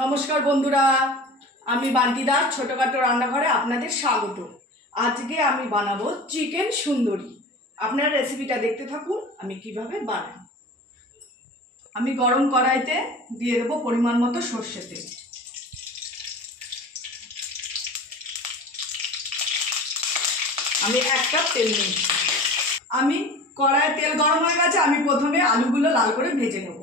নমস্কার বন্ধুরা, আমি বান্টিদার ছোটখাটো রান্নাঘরে আপনাদের স্বাগত। আজকে আমি বানাবো চিকেন সুন্দরী। আপনারা রেসিপিটা দেখতে থাকুন আমি কিভাবে বানাই। আমি গরম কড়াইতে দিয়ে দেবো পরিমাণ মতো সর্ষে তেল। আমি 1 কাপ তেল নিয়েছি। আমি কড়াইয়ে তেল গরম হয়ে গেছে, আমি প্রথমে আলুগুলো লাল করে ভেজে নেব।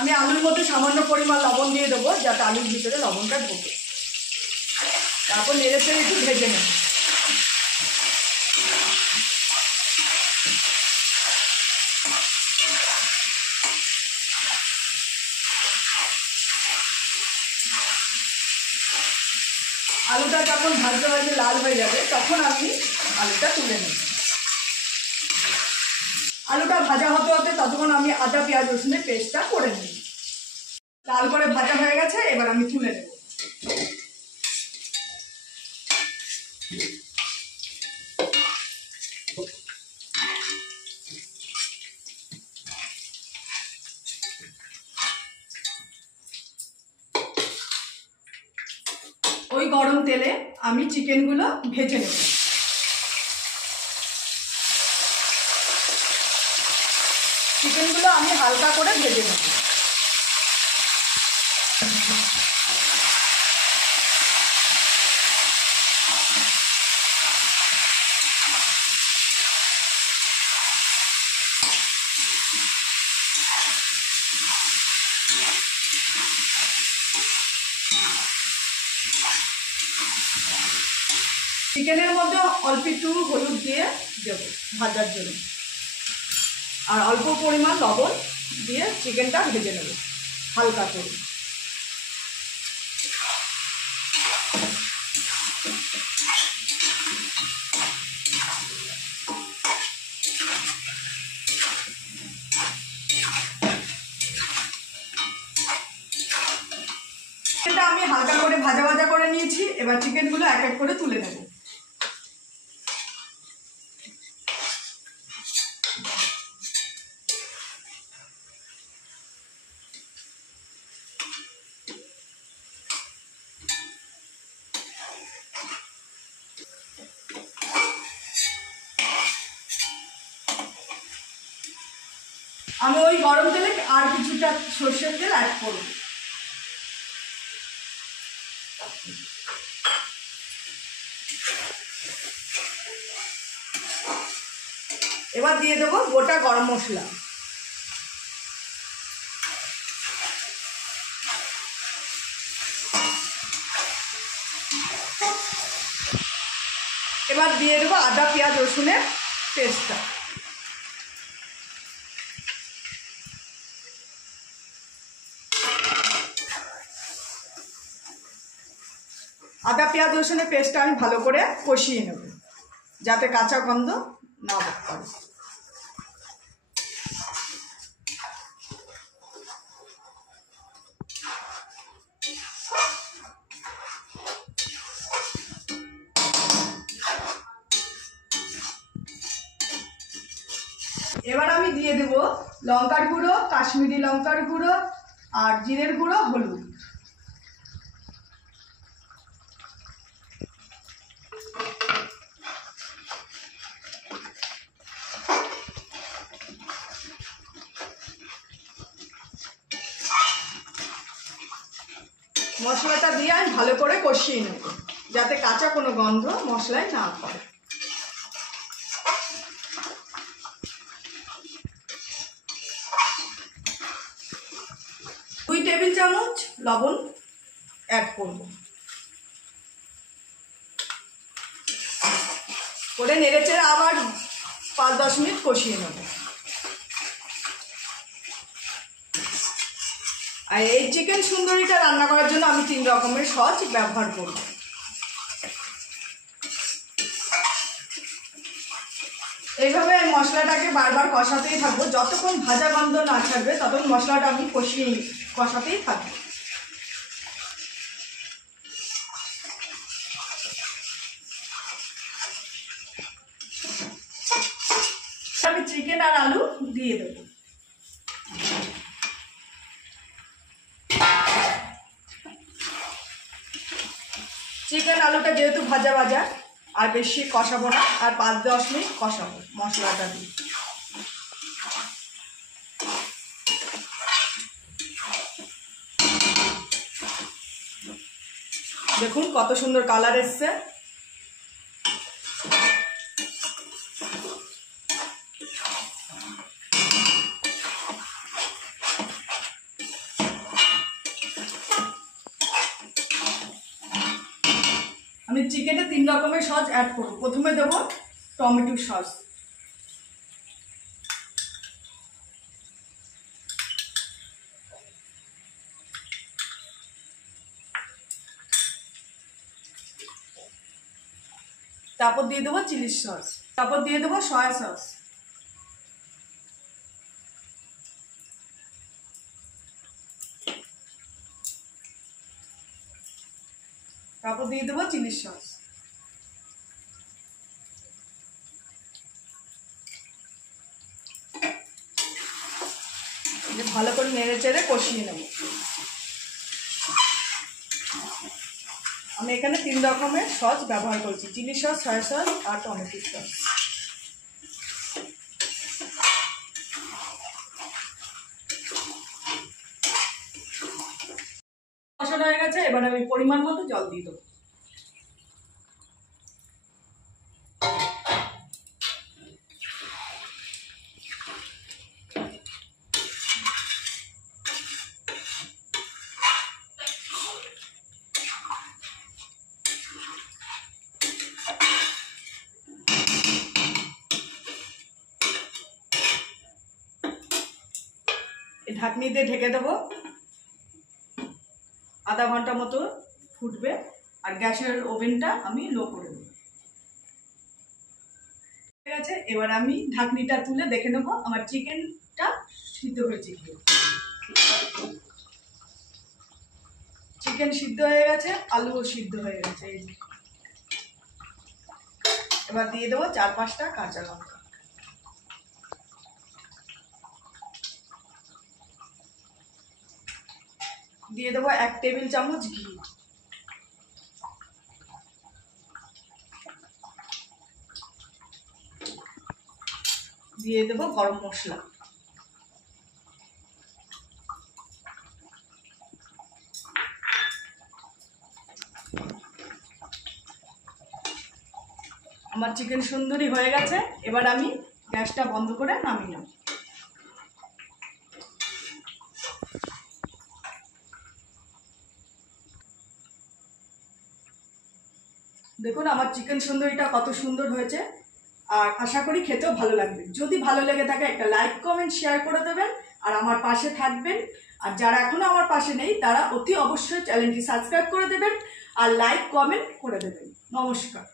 আমি আলুর মধ্যে সামান্য পরিমাণ লবণ দিয়ে দেবো যাতে আলুর ভিতরে লবণটা ঢোকে। তারপর নেড়ে চেড়ে একটু ভেজে নেব। আলুটা যখন ভাজতে ভাজতে লাল হয়ে যাবে তখন আমি আলুটা তুলে নেব। আলুটা ভাজা হতে হতে ততক্ষণ আমি আদা পেঁয়াজ রসুনের পেস্টটা করে নিই। লাল করে ভাজা হয়ে গেছে, এবার আমি তুলে নেব। ওই গরম তেলে আমি চিকেনগুলো ভেজে নেব। চিকেনগুলো আমি হালকা করে ভেজে নেব। চিকেনের মধ্যে অল্প একটু হলুদ দিয়ে দেব ভাজার জন্য, আর অল্প পরিমাণ লবণ দিয়ে চিকেনটা ভেজে নেব হালকা করে। এটা আমি হালকা করে ভাজা ভাজা করে নিয়েছি। এবার চিকেনগুলো এক এক করে তুলে নেব। আমি ওই গরম তেলে আর কিছুটা সর্ষের তেল অ্যাড করব। এবার দিয়ে দেবো গোটা গরম মশলা। এবার দিয়ে দেবো আদা পেঁয়াজ রসুনের পেস্টটা। আদা পেঁয়াজ রসুনের পেস্টটা আমি ভালো করে কষিয়ে নেব যাতে কাঁচা গন্ধ না পারে। এবার আমি দিয়ে দেব লঙ্কার গুঁড়ো, কাশ্মীরি লঙ্কার গুঁড়ো আর জিরের গুঁড়ো, হলুদ। মশলাটা দিয়ে আমি ভালো করে কষিয়ে নেব যাতে কাঁচা কোনো গন্ধ মশলায় না পড়ে। 2 টেবিল চামচ লবণ অ্যাড করব। করে নেড়েচেড়ে আবার 5-10 মিনিট কষিয়ে নেব। আর এই চিকেন সুন্দরীটা রান্না করার জন্য আমি 3 রকমের সস ব্যবহার করব। এইভাবে এই মশলাটাকে বারবার কষাতেই থাকবো, যতক্ষণ ভাজা গন্ধ না ছাড়বে ততক্ষণ মশলাটা আমি কষাতেই থাকবো। আমি চিকেন আর আলু দিয়ে দেবো। চিকেন আলুটা যেহেতু ভাজা ভাজা, আর বেশি কষাবো না, আর 5-10 মিনিট কষাবো মশলাটা দিয়ে। দেখুন কত সুন্দর কালার এসছে। আমি চিকেনে 3 রকমের সস অ্যাড করব। প্রথমে দেব টমেটো সস, তারপর দিয়ে দেবো চিলি সস, তারপর দিয়ে দেবো সয়া সস, তারপর দিয়ে দেবো চিলি সস। ভালো করে নেড়ে চেড়ে কষিয়ে নেব। আমি এখানে 3 রকমের সস ব্যবহার করছি, চিলি সস, সয়া সস আর টমেটো সস। কষানো হয়ে গেছে, এবার আমি পরিমাণ মতো জল দিয়ে দেবো। ঢাকনি দিয়ে ঢেকে দেবো, আধা ঘন্টা মতো ফুটবে, আর গ্যাসের ওভেনটা আমি লো করে দেবো। ঠিক আছে, এবার আমি ঢাকনিটা তুলে দেখে নেবো আমার চিকেনটা সিদ্ধ হয়েছে কি। চিকেন সিদ্ধ হয়ে গেছে, আলুও সিদ্ধ হয়ে গেছে। এই এবার দিয়ে দেবো 4-5টা কাঁচা লঙ্কা, দিয়ে দেবো 1 টেবিল চামচ ঘি, দিয়ে দেবো গরম মশলা, আমার চিকেন সুন্দরী হয়ে গেছে। এবার আমি গ্যাসটা বন্ধ করে নামিয়ে নেব। দেখুন আমার চিকেন সুন্দরীটা কত সুন্দর হয়েছে, আর আশা করি খেতেও ভালো লাগবে। যদি ভালো লেগে থাকে একটা লাইক, কমেন্ট, শেয়ার করে দেবেন, আর আমার পাশে থাকবেন। আর যারা এখনো আমার পাশে নেই তারা অতি অবশ্যই চ্যানেলটি সাবস্ক্রাইব করে দেবেন আর লাইক, কমেন্ট করে দেবেন। নমস্কার।